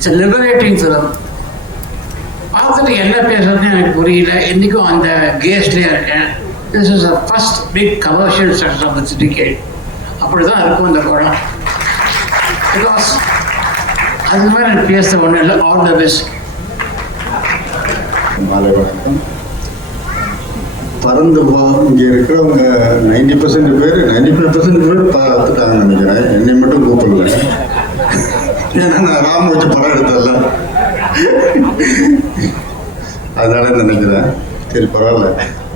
It's liberating film பார்த்துட்டு என்ன பேசுறதுன்னு எனக்கு புரியல. இன்றைக்கும் அந்த கேஸ்ட்லேயே இருக்கேன். This is a first big commercial success of this decade அப்படி தான் இருக்கும் அந்த படம். பிகாஸ் அது மாதிரி எனக்கு பேச ஒன்றும் இல்லை. ஆல் த பெஸ்ட் மாலை வணக்கம் பறந்து போ இங்கே இருக்கிறவங்க நைன்டி பர்சன்ட் பேர் நைன்டி ஃபைவ் பர்சன்ட் பேர் பார்த்துட்டாங்கன்னு நினைக்கிறேன். என்னை மட்டும் கூப்பிடல. ஏன்னா நான் ராம் வச்சு படம் எடுத்தல அதனால நினைக்கிறேன்? சரி பரவாயில்ல.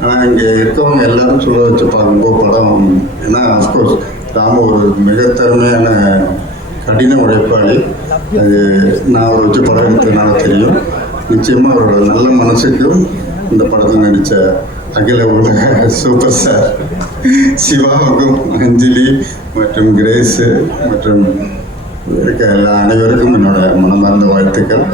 ஆனால் இங்கே இருக்கவங்க எல்லாரும் சொல்ல வச்சு பார்க்கும்போது படம். ஏன்னா அஃப்கோர்ஸ் ராம ஒரு மிக திறமையான கடின உழைப்பாளி. அது நான் அவரை வச்சு படம் எடுத்ததுனால தெரியும். நிச்சயமாக அவரோட நல்ல மனசுக்கும் இந்த படத்தில் நடித்த அகில உலக சூப்பர் ஸ்டார் சிவாவுக்கும் அஞ்சலி மற்றும் கிரேஸு மற்றும் இருக்க எல்லா அனைவருக்கும் என்னோட மனமார்ந்த வாழ்த்துக்கள்.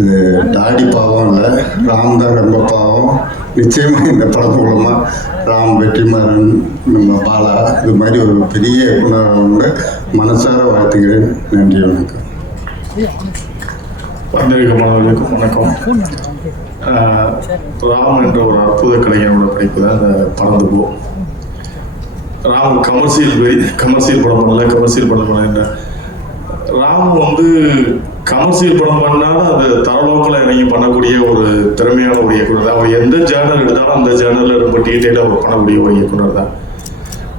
இது டாடி பாவம் இல்லை ராம் தான் ரொம்ப பாவம். நிச்சயமாக இந்த படம் மூலமாக ராம் வெற்றிமாறன் நம்ம பாலா இது மாதிரி ஒரு பெரிய இயக்குனரோட மனசார வாழ்த்துக்கிறேன் நன்றி வணக்கம். வந்திருக்க மாணவர்களுக்கும் வணக்கம் ராம் என்ற ஒரு அற்புத கலைஞனோட படைப்பு தான் இந்த பறந்து போ. ராம் கமர்ஷியல் கமர்ஷியல் படம் பண்ணல கமர்ஷியல் படம் பண்ணல ராம் வந்து கமர்ஷியல் படம் பண்ணாலும் அது தரலோக்கில் இறங்கி பண்ணக்கூடிய ஒரு திறமையான ஒரு இயக்குனர் தான். அவர் எந்த ஜேர்னல் எடுத்தாலும் அந்த ஜேர்னலில் ரொம்ப டீட்டெயிலாக அவர் பண்ணக்கூடிய ஒரு இயக்குனர் தான்.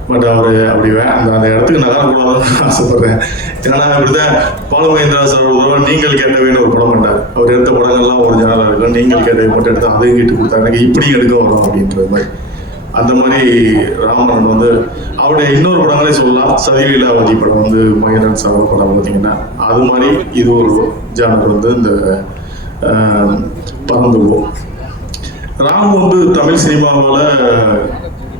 பட் அவர் அப்படி வே அந்த அந்த இடத்துக்கு நகரக்கூடாதுன்னு ஆசைப்படுறேன். ஏன்னா இப்படிதான் பாலு மகேந்திரா சார் ஒரு நீங்கள் கேட்டவேன்னு ஒரு படம் பண்ணார். அவர் எடுத்த படங்கள்லாம் ஒரு ஜனலாக இருக்கும். நீங்கள் கேட்டவை மட்டும் எடுத்து அதையும் கேட்டு கொடுத்தாங்க இப்படியும் இப்படி எடுக்க வரும் அப்படின்ற மாதிரி. அந்த மாதிரி ராமன் வந்து அவருடைய இன்னொரு படங்களே சொல்லலாம். சதிலீலாவதி படம் வந்து மகேந்திரன் சார் படம் பார்த்தீங்கன்னா அது மாதிரி இது ஒரு ஜானர் வந்து இந்த பறந்துவோம் பறந்து ராம் வந்து தமிழ் சினிமாவால்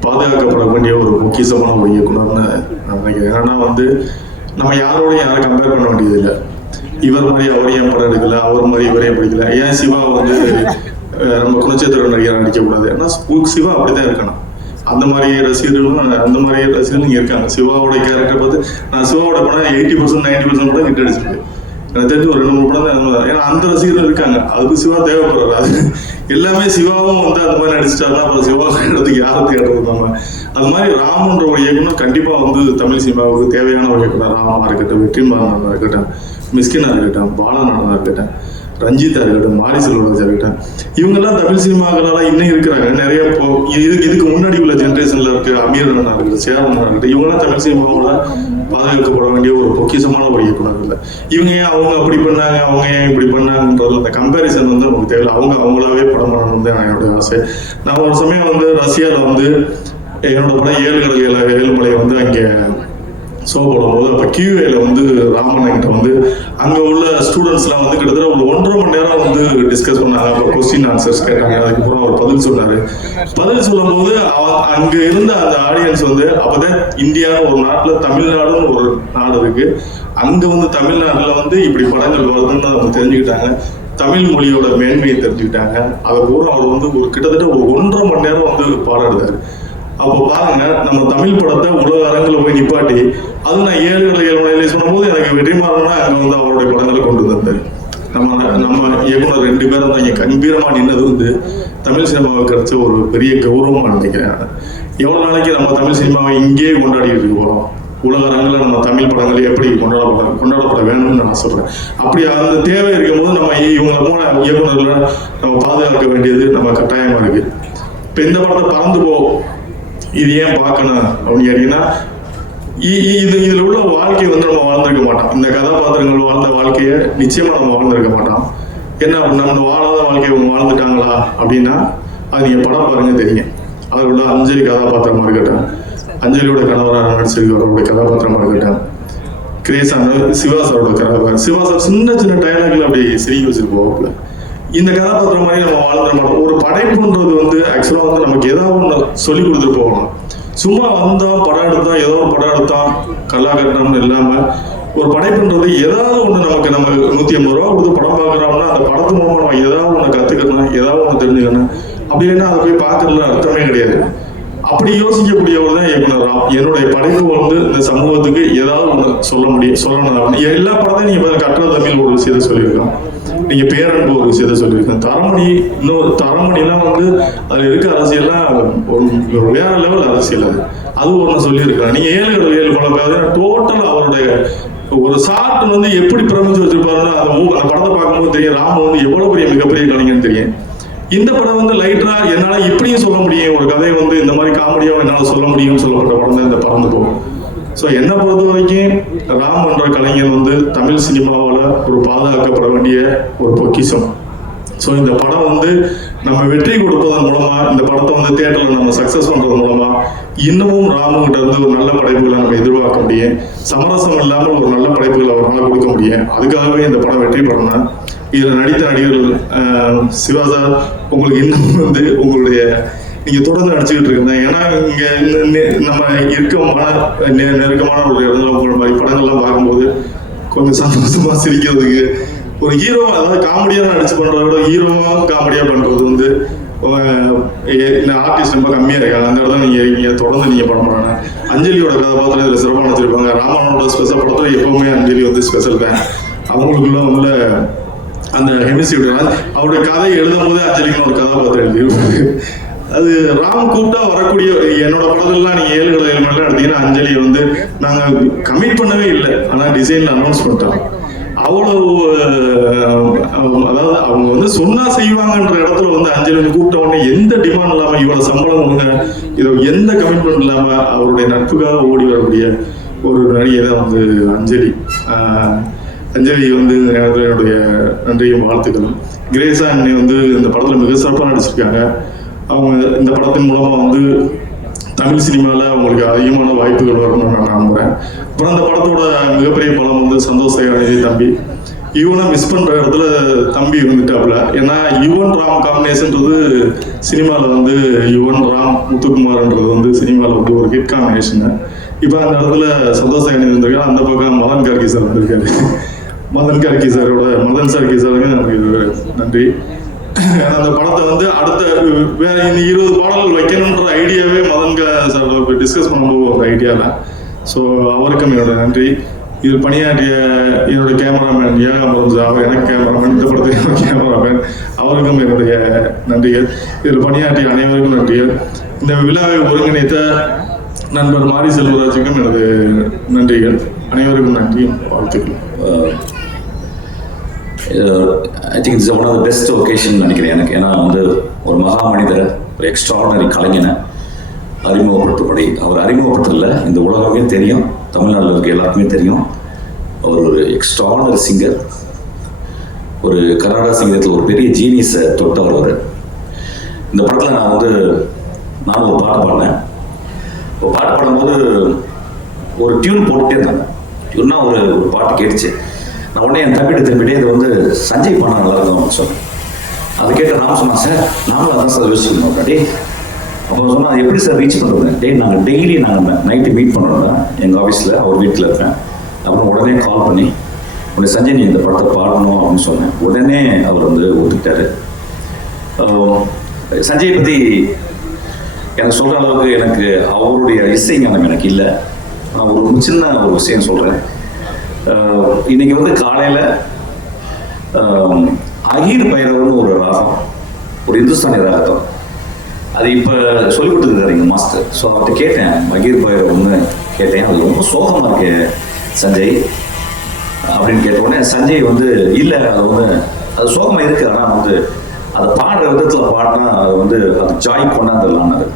பாதுகாக்கப்பட வேண்டிய ஒரு பொக்கிஷமான ஒரு இயக்குனர்னு நான் நினைக்கிறேன். ஏன்னா வந்து நம்ம யாரோடையும் யாரும் கம்பேர் பண்ண வேண்டியதில்லை. இவர் மாதிரி அவர் ஏன் படம் எடுக்கல? அவர் மாதிரி இவரையும் பிடிக்கல? ஏன் சிவா வந்து நம்ம குணச்சேத்திர நடிகர் நடிக்கக்கூடாது? ஏன்னா சிவா அப்படிதான் இருக்கணும். அந்த மாதிரி ரசிகர்களும் அந்த மாதிரி ரசிகர்களும் இருக்காங்க. சிவாவோட கேரக்டர் பார்த்து நான் சிவாவோட படம் எயிட்டி பர்சன்ட் நைன்டி பர்சன்ட் படம் ஹிட் அடிச்சிருக்கு. எனக்கு தெரிஞ்சு ஒரு ரெண்டு மூணு படம் தான் மாதிரி. ஏன்னா அந்த ரசிகர்கள் இருக்காங்க. அதுக்கு சிவா தேவைப்படுறாரு. அது எல்லாமே சிவாவும் வந்து அந்த மாதிரி நடிச்சிட்டாருன்னா அப்புறம் சிவா இடத்துக்கு யாரும் தேடுறது அது மாதிரி ராமன்ற ஒரு இயக்குனர் கண்டிப்பாக வந்து தமிழ் சினிமாவுக்கு தேவையான ஒரு இயக்குனர். ராமா இருக்கட்டும் வெற்றிமாறனா இருக்கட்டும் மிஸ்கினா இருக்கட்டும் பாலநாதனா இருக்கட்டும். ரஞ்சிதா இருக்கட்டும் மாரி செல்வராஜா இருக்கட்டும் இவங்கெல்லாம் தமிழ் சினிமாக்களால் இன்னும் இருக்கிறாங்க. நிறைய இப்போ இதுக்கு இதுக்கு முன்னாடி உள்ள ஜென்ரேஷன்ல இருக்க அமீர் அண்ணா இருக்கட்டும் சேரன் இருக்கட்டும் இவங்கெல்லாம் தமிழ் சினிமாவோட பாதுகாக்கப்பட வேண்டிய ஒரு பொக்கிஷமான ஒரு இயக்குனர் இல்லை. இவங்க ஏன் அவங்க அப்படி பண்ணாங்க அவங்க ஏன் இப்படி பண்ணாங்கன்றது அந்த கம்பேரிசன் வந்து நமக்கு தேவையில்லை. அவங்க அவங்களாவே படம் பண்ணணும்னு தான் என்னோட ஆசை. நான் ஒரு சமயம் வந்து ரஷ்யாவில் வந்து என்னோட படம் ஏழு கடல் ஏழு ஏழுமலை வந்து அங்கே ஷோ போடும்போது அப்போ கியூஏல வந்து ராமன் வந்து அங்கே உள்ள ஸ்டூடெண்ட்ஸ்லாம் வந்து கிட்டத்தட்ட ஒரு ஒன்றரை மணி நேரம் வந்து டிஸ்கஸ் பண்ணாங்க. அப்போ கொஸ்டின் ஆன்சர்ஸ் கேட்டாங்க. அதுக்கப்புறம் அவர் பதில் சொன்னார். பதில் சொல்லும்போது அவ- அங்கே இருந்த அந்த ஆடியன்ஸ் வந்து அப்போதான் இந்தியான்னு ஒரு நாட்டில் தமிழ்நாடுன்னு ஒரு நாடு இருக்கு. அங்கே வந்து தமிழ்நாட்டில் வந்து இப்படி படங்கள் வருதுன்னு அவங்க தெரிஞ்சுக்கிட்டாங்க. தமிழ் மொழியோட மேன்மையை தெரிஞ்சுக்கிட்டாங்க. அதை பூரா அவர் வந்து ஒரு கிட்டத்தட்ட ஒரு ஒன்றரை மணி நேரம் வந்து பாடம் அப்போ பாருங்க நம்ம தமிழ் படத்தை உலக அரங்கில் போய் நிப்பாட்டி அது நான் ஏழு கடை ஏழு மணிலே சொல்லும்போது எனக்கு வெற்றிமாறனா அங்கே வந்து அவருடைய படங்களை கொண்டு வந்தார். நம்ம நம்ம இயக்குனர் ரெண்டு பேரும் தான் இங்கே கம்பீரமாக நின்னது வந்து தமிழ் சினிமாவுக்கு கிடைச்ச ஒரு பெரிய கௌரவமாக நினைக்கிறேன் எவ்வளோ நாளைக்கு நம்ம தமிழ் சினிமாவை இங்கேயே கொண்டாடிட்டு போகிறோம் உலக அரங்கில் நம்ம தமிழ் படங்கள் எப்படி கொண்டாடப்பட கொண்டாடப்பட வேணும்னு நான் சொல்கிறேன் அப்படி அந்த தேவை இருக்கும்போது நம்ம இவங்களை போன இயக்குநர்களை நம்ம பாதுகாக்க வேண்டியது நம்ம கட்டாயமாக இருக்குது இப்போ இந்த படத்தை பறந்து போ இது ஏன் பார்க்கணும் அப்படின்னு கேட்டீங்கன்னா இ- இது இதில் உள்ள வாழ்க்கையை வந்து நம்ம வாழ்ந்திருக்க மாட்டோம். இந்த கதாபாத்திரங்கள் வாழ்ந்த வாழ்க்கையை நிச்சயமாக நம்ம வாழ்ந்திருக்க மாட்டோம். என்ன நம்ம வாழாத வாழ்க்கையை அவங்க வாழ்ந்துட்டாங்களா அப்படின்னா அது நீங்கள் படம் பாருங்க தெரியும். அதில் உள்ள அஞ்சலி கதாபாத்திரமாக இருக்கட்டும் அஞ்சலியோட கணவராக நடிச்சிருக்கிறவருடைய கதாபாத்திரமாக இருக்கட்டும் கிரேசான சிவா சாரோட கதாபாத்திரம். சிவா சார் சின்ன சின்ன டைலாக்ல அப்படி சிரிக்க வச்சிருப்போம் போவாப்புல இந்த கதாபாத்திரம் மாதிரி நம்ம வாழ்ந்துட மாட்டோம். ஒரு படைப்புன்றது வந்து ஆக்சுவலாக வந்து நமக்கு ஏதாவது ஒன்று சொல்லி கொடுத்துட்டு போகணும். சும்மா வந்தா படம் எடுத்தா ஏதோ ஒரு படம் எடுத்தா கல்லா கட்டணம்னு இல்லாமல் ஒரு படைப்புன்றது ஏதாவது ஒன்று நமக்கு நம்ம நூற்றி ஐம்பது ரூபா கொடுத்து படம் பார்க்குறோம்னா அந்த படத்து மூலமாக நம்ம ஏதாவது ஒன்று கற்றுக்கணும் ஏதாவது ஒன்று தெரிஞ்சுக்கணும். அப்படி இல்லைன்னா அதை போய் பார்க்கறதுல அர்த்தமே கிடையாது. அப்படி யோசிக்கக்கூடியவர் தான் இயக்குனர் ராம் என்னுடைய படைப்பு வந்து இந்த சமூகத்துக்கு ஏதாவது ஒன்று சொல்ல முடியும் சொல்லணும் அப்படின்னு. எல்லா படத்தையும் நீங்க பாருங்க, கட்டுரை தமிழ் ஒரு விஷயத்த சொல்லியிருக்கோம் நீங்க பேரன்பு ஒரு விஷயத்த சொல்லியிருக்கோம் தரமணி இன்னொரு தரமணிலாம் வந்து அதுல இருக்க அரசியல்லாம் ஒரு வேற லெவல் அரசியல் அது. அது ஒன்று சொல்லியிருக்கிறேன் நீங்க ஏழு கடல் ஏழு படம் பார்த்தீங்கன்னா டோட்டல் அவருடைய ஒரு சாட்டு வந்து எப்படி பிரமிச்சு வச்சிருப்பாருன்னா அந்த அந்த படத்தை பார்க்கும்போது தெரியும் ராமன் வந்து எவ்வளவு பெரிய மிகப்பெரிய கலைஞன் தெரியும். இந்த படம் வந்து லைட்டரா என்னால இப்படியும் சொல்ல முடியும். ஒரு கதையை வந்து இந்த மாதிரி காமெடியாவும் என்னால சொல்ல முடியும்னு சொல்லப்பட்ட படம் தான் இந்த பறந்து போகும். ஸோ என்னை பொறுத்த வரைக்கும் ராம் என்ற கலைஞர் வந்து தமிழ் சினிமாவில் ஒரு பாதுகாக்கப்பட வேண்டிய ஒரு பொக்கிஷம். ஸோ இந்த படம் வந்து நம்ம வெற்றி கொடுப்பதன் மூலமா இந்த படத்தை வந்து தேட்டரில் நம்ம சக்சஸ் பண்றது மூலமா இன்னமும் ராமுகிட்ட இருந்து ஒரு நல்ல படைப்புகளை நம்ம எதிர்பார்க்க முடியும். சமரசம் இல்லாமல் ஒரு நல்ல படைப்புகளை அவரால் கொடுக்க முடியும். அதுக்காகவே இந்த படம் வெற்றி பெறணும். இதில் நடித்த நடிகர்கள் அஹ், சிவா சார் உங்களுக்கு இன்னும் வந்து உங்களுடைய நீங்க தொடர்ந்து நடிச்சுக்கிட்டு இருக்கீங்க. ஏன்னா இங்க நெ- நம்ம இருக்கமான நெ- நெருக்கமான ஒரு இடத்துல உங்களோட மாதிரி படங்கள்லாம் பார்க்கும்போது கொஞ்சம் சந்தோஷமா சிரிக்கிறதுக்கு ஒரு ஹீரோ அதாவது காமெடியா நடிச்சு பண்ணுறத விட ஹீரோவா காமெடியா பண்றது வந்து ஆர்டிஸ்ட் ரொம்ப கம்மியா இருக்காங்க. அந்த இடத்துல நீங்க இருக்கீங்க தொடர்ந்து நீங்க படம் பண்ணணும். அஞ்சலியோட கதாபாத்திரம் இதுல சிறப்பாக நடிச்சிருப்பாங்க. ராமனோட ஸ்பெஷல் படத்துல எப்பவுமே அஞ்சலி வந்து ஸ்பெஷல் தான். அவங்களுக்குள்ள உள்ள அந்த ஹெமிசியோட அவருடைய கதை எழுதும் போதே அஞ்சலிக்கு ஒரு கதாபாத்திரம் எழுதியிருப்பாங்க அது ராம் கூப்பிட்டா வரக்கூடிய என்னோட படத்துலலாம் நீங்க ஏழு கடை ஏழு எடுத்தீங்கன்னா அஞ்சலி வந்து நாங்க கமிட் பண்ணவே இல்லை. ஆனா டிசைன்ல அனௌன்ஸ் பண்ணிட்டோம். அவ்வளவு அதாவது அவங்க வந்து சொன்னா செய்வாங்கன்ற இடத்துல வந்து அஞ்சலி வந்து கூப்பிட்ட உடனே எந்த டிமாண்ட் இல்லாம இவ்வளவு சம்பளம் கொடுங்க இதை எந்த கமிட்மெண்ட் இல்லாம அவருடைய நட்புக்காக ஓடி வரக்கூடிய ஒரு நடிகை தான் வந்து அஞ்சலி. ஆஹ், அஞ்சலி வந்து நேரத்துல என்னுடைய நன்றியும் வாழ்த்துக்களும். கிரேசா அண்ணி வந்து இந்த படத்தில் மிக சிறப்பாக நடிச்சிருக்காங்க. அவங்க இந்த படத்தின் மூலமாக வந்து தமிழ் சினிமாவில் அவங்களுக்கு அதிகமான வாய்ப்புகள் வரணும்னு நான் நம்புகிறேன் அப்புறம் அந்த படத்தோட மிகப்பெரிய பலம் வந்து சந்தோஷ் தயாநிதி தம்பி. யுவனை மிஸ் பண்ணுற இடத்துல தம்பி இருந்துட்டாப்புல. ஏன்னா யுவன் ராம் காம்பினேஷன்ன்றது சினிமாவில் வந்து யுவன் ராம் முத்துக்குமார்ன்றது வந்து சினிமாவில் வந்து ஒரு ஹிட் காம்பினேஷனு இப்போ அந்த இடத்துல சந்தோஷ் தயாநிதி இருந்திருக்காரு. அந்த பக்கம் மதன் கார்கி சார் வந்திருக்காரு. மதன் கார்கி சாரோட மதன் சார்கி சாருங்க எனக்கு நன்றி. அந்த படத்தை வந்து அடுத்த வேற இந்த இருபது பாடல்கள் வைக்கணுன்ற ஐடியாவே மதன் சார் டிஸ்கஸ் பண்ணும்போது ஒரு ஐடியாவில் ஸோ அவருக்கும் என்னோட நன்றி. இது பணியாற்றிய என்னோட கேமராமேன் ஏகாம்பரம் சார் அவர் எனக்கு கேமராமேன் இந்த படத்துக்கு கேமராமேன் அவருக்கும் என்னுடைய நன்றிகள். இதில் பணியாற்றிய அனைவருக்கும் நன்றிகள். இந்த விழாவை ஒருங்கிணைத்த நண்பர் மாரி செல்வராஜுக்கும் எனது நன்றிகள். அனைவருக்கும் நன்றியும் வாழ்த்துக்கள். I think it's one of the best occasion நினைக்கிறேன் எனக்கு. ஏன்னா வந்து ஒரு மகா மனிதரை ஒரு எக்ஸ்ட்ராடனரி கலைஞனை அறிமுகப்படுத்தப்படி அவர் அறிமுகப்படுத்தல இந்த உலகமே தெரியும் தமிழ்நாட்டில் இருக்க எல்லாருக்குமே தெரியும். அவர் ஒரு எக்ஸ்ட்ராடனரி சிங்கர் ஒரு கர்நாடக சங்கீதத்தில் ஒரு பெரிய ஜீனியஸை தொட்டவர் அவர். இந்த படத்தில் நான் வந்து நான் ஒரு பாட்டு பாடினேன். ஒரு பாட்டு பாடும்போது ஒரு டியூன் போட்டுட்டே இருந்தாங்க. டியூன்னா ஒரு ஒரு பாட்டு கேட்டுச்சு. உடனே என் தம்பிட்டு திரும்பிட்டே இது வந்து சஞ்சய் பண்ண நல்லா இருக்கும் சொன்னேன். அது கேட்ட நான் சொன்னேன் சார் நாமளும் அதான் சார் யோசிக்கணும் டே அப்போ சொன்னால் எப்படி சார் ரீச் பண்ணுறது டே நாங்கள் டெய்லி நாங்கள் நைட்டு மீட் பண்ணுறோம் எங்கள் ஆஃபீஸில் அவர் வீட்டில் இருப்பேன். அப்புறம் உடனே கால் பண்ணி உடனே சஞ்சய் நீ இந்த படத்தை பாடணும் அப்படின்னு சொன்னேன். உடனே அவர் வந்து ஒத்துக்கிட்டாரு. ஆஹ் சஞ்சய் பற்றி எனக்கு சொல்கிற அளவுக்கு எனக்கு அவருடைய இசை ஞானம் எனக்கு இல்லை. நான் ஒரு சின்ன ஒரு விஷயம் சொல்கிறேன் இன்னைக்கு வந்து காலையில் அகீர் பைரவர்னு ஒரு ராகம் ஒரு இந்துஸ்தானி ராகம். அது இப்போ சொல்லி கொடுத்துருக்காரு எங்கள் மாஸ்டர். ஸோ அவர்கிட்ட கேட்டேன் அகீர் பைரவர்னு கேட்டேன். அது ரொம்ப சோகமாக இருக்கு சஞ்சய் அப்படின்னு கேட்ட உடனே சஞ்சய் வந்து இல்லை அது ஒன்று அது சோகமாக இருக்கு. ஆனால் வந்து அதை பாடுற விதத்தில் பாடினா அது வந்து அது ஜாய் கொண்டாந்துடலான்னு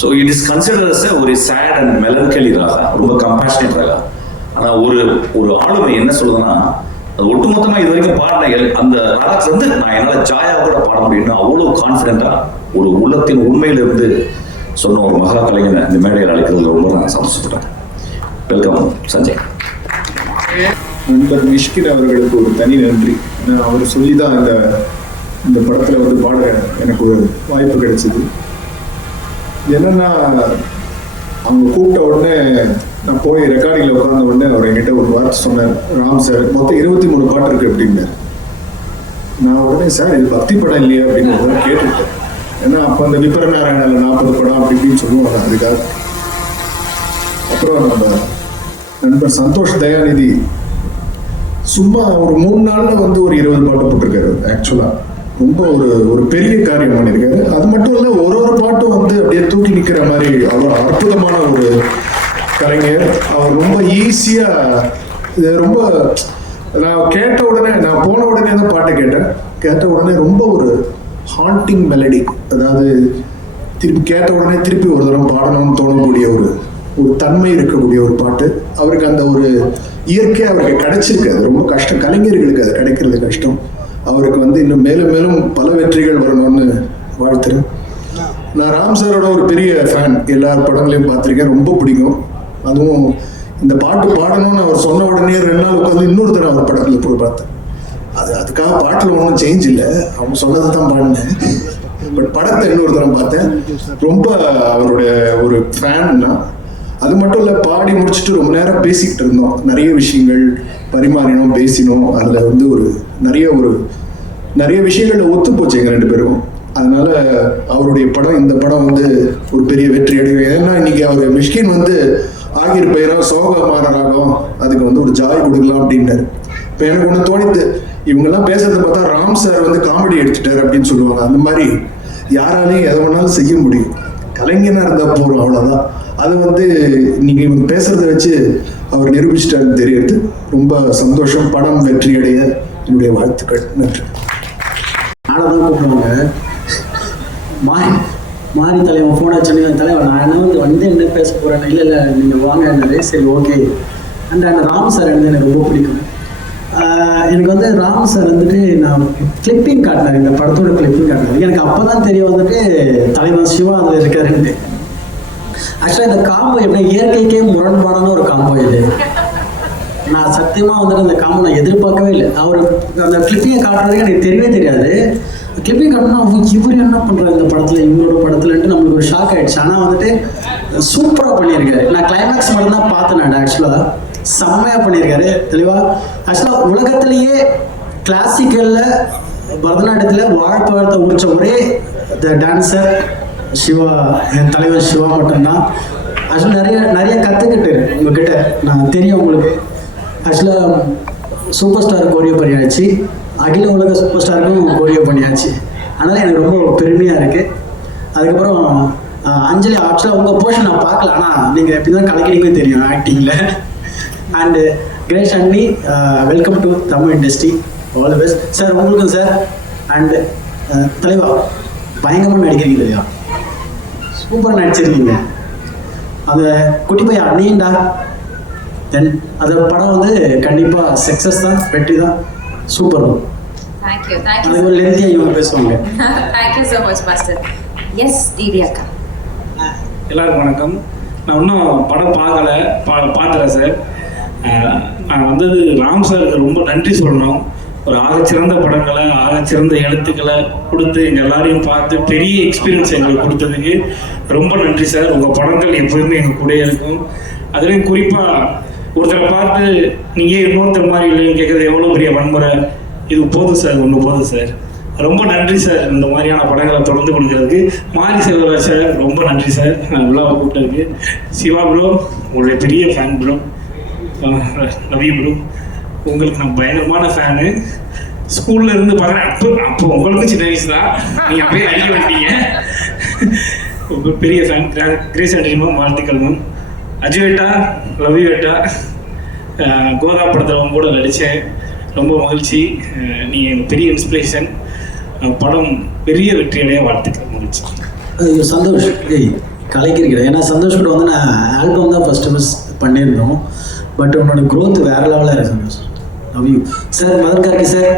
ஸோ இட் இஸ் கன்சிடர்ஸ் ஒரு சேட் அண்ட் மெலன்கலி ராகா ரொம்ப கம்பேஷனேட் ராகா ஆனால் ஒரு ஒரு ஆளுமை என்ன சொல்லுதுன்னா அது ஒட்டுமொத்தமாக இது வரைக்கும் பாடின அந்த ராக்ஸ் வந்து நான் என்னால் ஜாயா கூட பாட முடியும்னு அவ்வளோ கான்ஃபிடென்ட்டாக ஒரு உள்ளத்தின் உண்மையிலிருந்து சொன்ன ஒரு மகா கலைஞனை இந்த மேடையில் அழைக்கிறதுல ரொம்ப நான் சந்தோஷப்பட்டேன். வெல்கம் சஞ்சய் நண்பர் மிஷ்கிர் அவர்களுக்கு ஒரு தனி நன்றி. ஏன்னா அவர் சொல்லி தான் இந்த இந்த படத்தில் வந்து பாட எனக்கு ஒரு வாய்ப்பு கிடைச்சிது. என்னன்னா அவங்க கூப்பிட்ட உடனே நான் போய் ரெக்கார்டிங்கில் உட்கார்ந்த உடனே அவர் என்கிட்ட ஒரு வார்த்தை சொன்னார். ராம் சார் மொத்தம் இருபத்தி மூணு பாட்டு இருக்கு அப்படின்னாரு. நான் உடனே சார் இது பக்தி படம் இல்லையா? அப்படின்னு கேட்டுட்டேன் ஏன்னா அப்போ அந்த விபர நாராயணால நாற்பது படம் அப்படி இப்படின்னு சொல்லுவாங்க அதுக்காக. அப்புறம் நம்ம நண்பர் சந்தோஷ் தயாநிதி சும்மா ஒரு மூணு நாள்ல வந்து ஒரு இருபது பாட்டு போட்டிருக்காரு ஆக்சுவலா ரொம்ப ஒரு ஒரு பெரிய காரியம் பண்ணியிருக்காரு. அது மட்டும் இல்ல ஒரு ஒரு பாட்டும் வந்து அப்படியே தூக்கி நிக்கிற மாதிரி அவ்வளோ அற்புதமான ஒரு கலைஞர் அவர் ரொம்ப ஈஸியாக இது ரொம்ப நான் கேட்ட உடனே நான் போன உடனே தான் பாட்டை கேட்டேன். கேட்ட உடனே ரொம்ப ஒரு ஹாண்டிங் மெலடி அதாவது திருப்பி கேட்ட உடனே திருப்பி ஒரு தடவை பாடணும்னு தோணக்கூடிய ஒரு ஒரு தன்மை இருக்கக்கூடிய ஒரு பாட்டு. அவருக்கு அந்த ஒரு இயற்கை அவருக்கு கிடைச்சிருக்கு. அது ரொம்ப கஷ்டம். கலைஞர்களுக்கு அது கிடைக்கிறது கஷ்டம். அவருக்கு வந்து இன்னும் மேலும் மேலும் பல வெற்றிகள் வரணும்னு வாழ்த்துறேன். நான் ராம் சாரோட ஒரு பெரிய ஃபேன் எல்லா படங்களையும் பார்த்துருக்கேன். ரொம்ப பிடிக்கும். அதுவும் இந்த பாட்டு பாடணும்னு அவர் சொன்ன உடனே ரெண்டு நாள் உட்காந்து இன்னொருத்தர் அவர் படத்தில் போய் பார்த்தேன். அது அதுக்காக பாட்டில் ஒன்றும் சேஞ்ச் இல்லை. அவங்க சொன்னதை தான் பாடினேன். பட் படத்தை இன்னொரு பார்த்தேன். ரொம்ப அவருடைய ஒரு ஃபேன்னா அது மட்டும் இல்லை பாடி முடிச்சுட்டு ரொம்ப நேரம் பேசிக்கிட்டு இருந்தோம். நிறைய விஷயங்கள் பரிமாறினோம் பேசினோம். அதில் வந்து ஒரு நிறைய ஒரு நிறைய விஷயங்களில் ஒத்து போச்சு எங்கள் ரெண்டு பேரும். அதனால அவருடைய படம் இந்த படம் வந்து ஒரு பெரிய வெற்றி அடையும். ஏன்னா இன்னைக்கு அவர் மிஷ்கின் வந்து ஆகிர் பெயரா சோகமான ராகம் அதுக்கு வந்து ஒரு ஜாய் கொடுக்கலாம் அப்படின்ட்டாரு. இப்போ எனக்கு ஒன்று தோணித்து இவங்கெல்லாம் பேசுறதை பார்த்தா ராம் சார் வந்து காமெடி எடுத்துட்டாரு அப்படின்னு சொல்லுவாங்க. அந்த மாதிரி யாராலையும் எதை வேணாலும் செய்ய முடியும். கலைஞனா இருந்தா போகிறோம் அவ்வளவுதான். அது வந்து நீங்க இவங்க பேசுறத வச்சு அவர் நிரூபிச்சிட்டாருன்னு தெரியறது ரொம்ப சந்தோஷம் படம் வெற்றி அடைய என்னுடைய வாழ்த்துக்கள். நன்றி. நாளை தான் கூப்பிடுவாங்க. மாறி தலைவன் ஃபோன் சென்னை தலைவர் நான் என்ன வந்து வந்து என்ன பேச போகிறேன் இல்லை இல்லை நீங்கள் வாங்கன்னாரு சரி ஓகே அந்த அந்த ராம் சார் வந்து எனக்கு ரொம்ப பிடிக்கும். எனக்கு வந்து ராம் சார் வந்துட்டு நான் கிளிப்பிங் காட்டினார் இந்த படத்தோட கிளிப்பிங் காட்டினார் எனக்கு அப்போ தான் தெரிய வந்துட்டு தலைவன் சிவா அதில் இருக்காருன்ட்டு. ஆக்சுவலாக இந்த காம்போ எப்படி இயற்கைக்கே முரண்பாடான ஒரு காம்போ இது. நான் சத்தியமாக வந்துட்டு அந்த காம்போ நான் எதிர்பார்க்கவே இல்லை. அவர் அந்த கிளிப்பிங்கை காட்டுறதுக்கு எனக்கு தெரியவே தெரியாது. கிளிப்பிங் கட்டணும் அவங்க இவர் என்ன பண்ணுறாரு இந்த படத்தில்? இவரோட படத்துலன்ட்டு நம்மளுக்கு ஒரு ஷாக் ஆயிடுச்சு. ஆனால் வந்துட்டு சூப்பராக பண்ணியிருக்காரு. நான் கிளைமேக்ஸ் மட்டும் தான் பார்த்தேன் ஆக்சுவலாக செம்மையாக பண்ணியிருக்காரு. தெளிவாக ஆக்சுவலாக உலகத்திலேயே கிளாசிக்கலில் பரதநாட்டியத்தில் வாழ்த்து வாழ்த்த உரிச்ச ஒரே டான்ஸர் சிவா என் தலைவர் சிவா மட்டும்தான். ஆக்சுவலாக நிறைய நிறைய கற்றுக்கிட்டு உங்ககிட்ட நான் தெரியும் உங்களுக்கு. ஆக்சுவலாக சூப்பர் ஸ்டார் கோரியோ பண்ணியாச்சு அகில உலக சூப்பர் ஸ்டாருக்கும் கோரியோ பண்ணியாச்சு. அதனால் எனக்கு ரொம்ப பெருமையாக இருக்குது அதுக்கப்புறம் அஞ்சலி ஆக்சுவலாக உங்கள் போர்ஷன் நான் பார்க்கல. ஆனால் நீங்கள் எப்படி தான் கலக்கிறீங்க தெரியும் ஆக்டிங்கில் அண்டு கிரேஷ் அண்ணி welcome to Tamil industry all the best sir உங்களுக்கும் சார் அண்டு தலைவா பயங்கரமாக நடிக்கிறீங்க இல்லையா? சூப்பராக நடிச்சிருக்கீங்க. அந்த குட்டி பையன் அண்ணியண்டா தென் அந்த படம் வந்து கண்டிப்பாக சக்ஸஸ் தான் வெற்றி தான். சூப்பர் ஒரு இவங்க பேசுவாங்க. Thank you so much, Master. Yes, Didi Akka. எல்லாருக்கும் வணக்கம். நான் இன்னும் படம் பார்க்கல. பா பார்க்கல சார் நான் வந்தது ராம் சாருக்கு ரொம்ப நன்றி சொல்லணும். ஒரு ஆகச்சிறந்த படங்களை ஆகச்சிறந்த எழுத்துக்களை கொடுத்து எங்கள் எல்லாரையும் பார்த்து பெரிய எக்ஸ்பீரியன்ஸ் எங்களுக்கு கொடுத்ததுக்கு ரொம்ப நன்றி சார் உங்கள் படங்கள் எப்போதுமே எங்கள் கூட இருக்கும். அதுலேயும் குறிப்பாக ஒருத்தரை பார்த்து நீங்கள் இன்னொருத்தர் மாதிரி இல்லைன்னு கேட்குறது எவ்வளோ பெரிய வன்முறை? இது போதும் சார் ஒன்று போதும் சார். ரொம்ப நன்றி சார் இந்த மாதிரியான படங்களை தொடர்ந்து கொடுக்கறதுக்கு. மாரி செல்வராஜ் சார் ரொம்ப நன்றி சார். விழாவை கூப்பிட்டதுக்கு. சிவா ப்ரோ உங்களுடைய பெரிய ஃபேன் ப்ரோ ரவி ப்ரோ உங்களுக்கு நான் பயங்கரமான ஃபேனு ஸ்கூல்ல இருந்து பார்க்குறேன் அப்போ அப்போ உங்களுக்கு சின்ன வயசு தான். நீங்கள் அப்படியே அடிக்க வந்துட்டீங்க உங்க பெரிய ஃபேன் கிரேஸ் அண்டிமா வாழ்த்துக்கள் மேம் அஜுவேட்டா லவ் கோதா படத்தில் உங்க கூட நடித்தேன் ரொம்ப மகிழ்ச்சி. நீ எனக்கு பெரிய இன்ஸ்பிரேஷன் படம் பெரிய வெற்றியடைய வாழ்த்துக்கள். மகிழ்ச்சி. சந்தோஷ் ஏய் கலைக்கிறீங்க ஏன்னா சந்தோஷ் கூட வந்து நான் ஆல்பம் தான் ஃபஸ்ட்டு ஃபஸ்ட் பண்ணியிருந்தோம். பட் உன்னோட growth வேற லெவலில் இருக்கு Santhosh. Love you sir Madhan Karky sir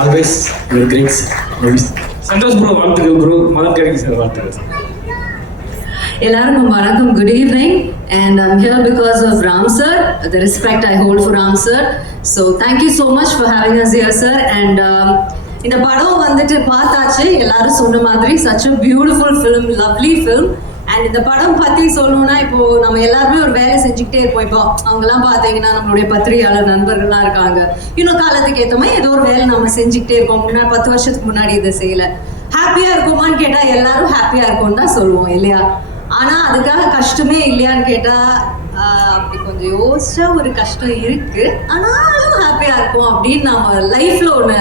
always your great sir love Santhosh bro வாழ்த்துக்கள் ப்ரோ மதன் கிடைக்கும் சார் வாழ்த்துக்கள் சார் எல்லாருக்கும் வணக்கம். Good evening and I'm here because of Ram sir the respect I hold for Ram sir so thank you so much for having us here sir and இந்த படம் வந்துட்டு பார்த்தாச்சு. எல்லாரும் சொன்ன மாதிரி such a beautiful film lovely film and இந்த படம் பத்தி சொல்லணும்னா இப்போ நம்ம எல்லாருமே ஒரு வேலை செஞ்சுக்கிட்டே இருப்போம். இப்போ அவங்கெல்லாம் பார்த்தீங்கன்னா நம்மளுடைய பத்திரிகையாளர் நண்பர்கள்லாம் இருக்காங்க. இன்னும் காலத்துக்கு ஏற்ற மாதிரி ஏதோ ஒரு வேலை நம்ம செஞ்சுக்கிட்டே இருப்போம் முன்னாடி பத்து வருஷத்துக்கு முன்னாடி இதை செய்யல. ஹாப்பியா இருக்குமான்னு கேட்டா எல்லாரும் ஹாப்பியா இருக்கும்னு தான் சொல்லுவோம் இல்லையா? ஆனா அதுக்காக கஷ்டமே இல்லையான்னு கேட்டா கொஞ்சம் யோசிச்சா ஒரு கஷ்டம் இருக்கு. ஆனாலும் ஹாப்பியா இருக்கும் அப்படின்னு நம்ம லைஃப்ல ஒண்ணு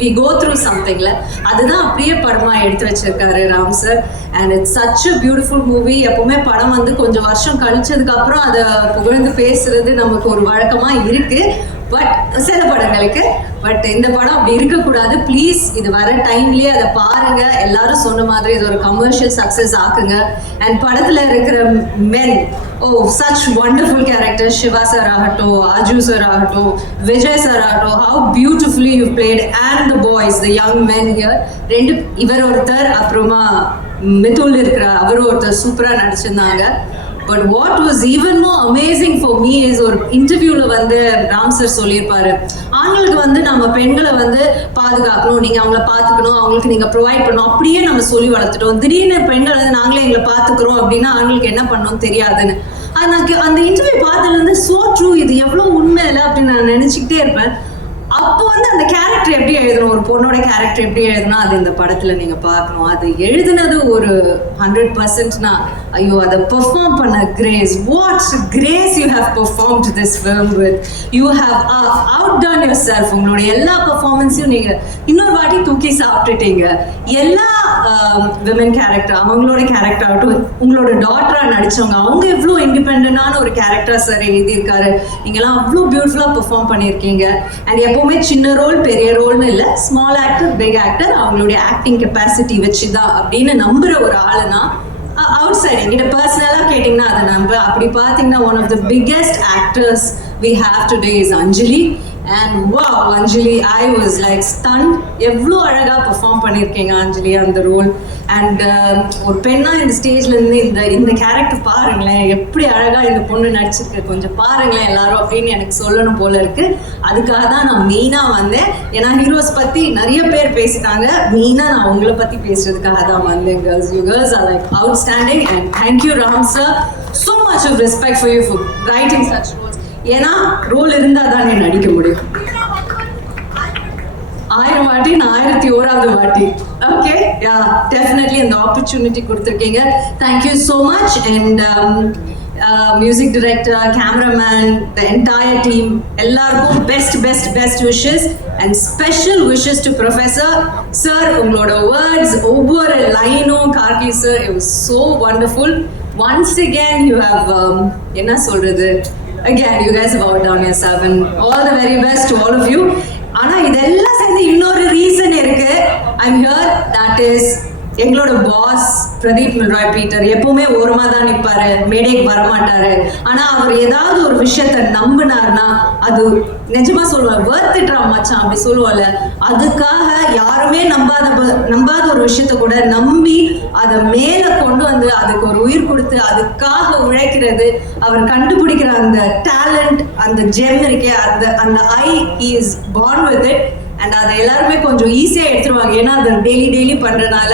வி கோ த்ரூ சம்திங்ல அதுதான் அப்படியே படமா எடுத்து வச்சிருக்காரு Ram sir and it's such a beautiful movie எப்பவுமே படம் வந்து கொஞ்சம் வருஷம் கழிச்சதுக்கு அப்புறம் அதை புகழ்ந்து பேசுறது நமக்கு ஒரு வழக்கமா இருக்கு. பட் சில படங்களுக்கு பட் இந்த படம் அப்படி இருக்கக்கூடாது. ப்ளீஸ் இது வர டைம்லயே அதை பாருங்க. எல்லாரும் சொன்ன மாதிரி இது ஒரு கமர்ஷியல் சக்சஸ் ஆக்குங்க. அண்ட் படத்துல இருக்கிற men oh such wonderful character Shiva sir ஆகட்டும் அஜு சார் ஆகட்டும் விஜய் சார் ஆகட்டும் how beautifully you played and the boys the young men here ரெண்டு இவர் ஒருத்தர் அப்புறமா மிதுல் இருக்கிற அவரும் ஒருத்தர் சூப்பரா நடிச்சிருந்தாங்க. But what was even more amazing for me is ஒரு இன்டர்வியூல வந்து ராம் சார் சொல்லியிருப்பாரு. ஆண்களுக்கு வந்து நம்ம பெண்களை வந்து பாதுகாக்கணும் நீங்க அவங்கள பாத்துக்கணும் அவங்களுக்கு நீங்க ப்ரொவைட் பண்ணணும் அப்படியே நம்ம சொல்லி வளர்த்துட்டோம். திடீர்னு பெண்கள் வந்து நாங்களே எங்களை பாத்துக்கிறோம் அப்படின்னா ஆண்களுக்கு என்ன பண்ணணும் தெரியாதுன்னு. நான் அந்த இன்டர்வியூ பார்த்ததுல இருந்து சோ ட்ரூ இது எவ்வளவு உண்மை இல்லை அப்படின்னு நான் நினைச்சுக்கிட்டே இருப்பேன். அப்போ வந்து அந்த கேரக்டர் எப்படி எழுதணும்? ஒரு பொண்ணோட கேரக்டர் எப்படி எழுதணும்? அது இந்த படத்துல நீங்க பார்க்கணும். அது எழுதுனது ஒரு ஹண்ட்ரட் பர்சன்ட்னா ஐயோ அதை பெர்ஃபார்ம் பண்ண Grace what's Grace you have perform this film with you have outdone yourself உங்களோட எல்லா பெர்ஃபார்மன்ஸையும் நீங்க இன்னொரு வாட்டி தூக்கி சாப்பிட்டுட்டீங்க. எல்லா விமன் கேரக்டர் அவங்களோட கேரக்டர் ஆகட்டும் உங்களோட டாட்டரா நடிச்சவங்க அவங்க எவ்வளோ இண்டிபெண்டான ஒரு கேரக்டர் சார் எழுதியிருக்காரு. நீங்களாம் அவ்வளோ பியூட்டிஃபுல்லா பெர்ஃபார்ம் பண்ணியிருக்கீங்க. அண்ட் எப்பவுமே சின்ன ரோல் பெரிய ரோல்னு இல்லை. ஸ்மால் ஆக்டர் பிக் ஆக்டர் அவங்களுடைய ஆக்டிங் கெப்பாசிட்டி வச்சு தான் அப்படின்னு நம்புற ஒரு ஆளுனா அவுட் சைட் என்கிட்ட பர்சனலாக கேட்டிங்கன்னா அதை நம்ப. அப்படி பார்த்தீங்கன்னா one of the biggest actors we have today is Anjali and wow Anjali I was like stun எவ்வளோ அழகாக பெர்ஃபார்ம் பண்ணியிருக்கீங்க அஞ்சலி அந்த ரோல் அண்ட் um, ஒரு பெண்ணாக இந்த ஸ்டேஜ்லேருந்து இந்த இந்த கேரக்டர் பாருங்களேன் எப்படி அழகாக இந்த பொண்ணு நடிச்சிருக்கு. கொஞ்சம் பாருங்களேன் எல்லாரும் அப்படின்னு எனக்கு சொல்லணும் போல இருக்கு. அதுக்காக தான் நான் மெயினாக வந்தேன். ஏன்னா ஹீரோஸ் பற்றி நிறைய பேர் பேசிட்டாங்க. மெயினாக நான் உங்களை பற்றி பேசுறதுக்காக தான் வந்தேன் girls you girls are like outstanding and thank you Ram sir so much of respect for you for writing such role ஏன்னா ரோல் இருந்தால் தானே நடிக்க முடியும். ஆயிரம் வாட்டி நான் ஆயிரத்தி ஓராவது வாட்டி. ஓகே யா டெஃபினெட்லி இந்த ஆப்பர்ச்சுனிட்டி கொடுத்துருக்கீங்க. Thank you so much and music director cameraman the entire team எல்லாருக்கும் best best best wishes and special wishes to professor sir உங்களோட வேர்ட்ஸ் ஒவ்வொரு லைனும் Karky sir it was so wonderful once again you how என்ன சொல்றது? Again you guys have outdone yourself and all the very best to all of you. ஆனா இதெல்லாம் சேர்ந்து இன்னொரு reason இருக்கு. ஐம் ஹியர் தட் இஸ் எங்களோட பாஸ் பிரதீப் மில்ராய் பீட்டர் எப்பவுமே ஓரமா தான் நிப்பாரு மேடைக்கு வரமாட்டாரு. ஆனா அவர் ஏதாவது ஒரு விஷயத்த நம்பினார்னா அது நிஜமா சொல்லுவேன் வேர்த்துட்டா மச்சான் அப்படி சொல்லுவோம்ல. அதுக்காக யாருமே நம்பாத நம்பாத ஒரு விஷயத்த கூட நம்பி அதை மேல கொண்டு வந்து அதுக்கு ஒரு உயிர் கொடுத்து அதுக்காக உழைக்கிறது அவர் கண்டுபிடிக்கிற அந்த டேலண்ட் அந்த ஜெம் இருக்கே அந்த அந்த I is born with it and அதை எல்லாருமே கொஞ்சம் ஈஸியா எடுத்துருவாங்க. ஏன்னா அதை டெய்லி டெய்லி பண்றதுனால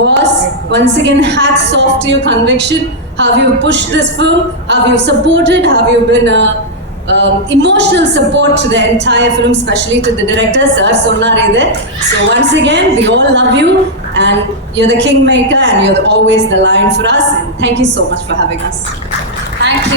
boss once again hats off to you conviction how you push this film how you supported how you been um, emotional support to the entire film, especially to the director, Sir Sonar Ide. So once again, we all love you and you're the kingmaker and you're always the lion for us. And thank you so much for having us. Thank you.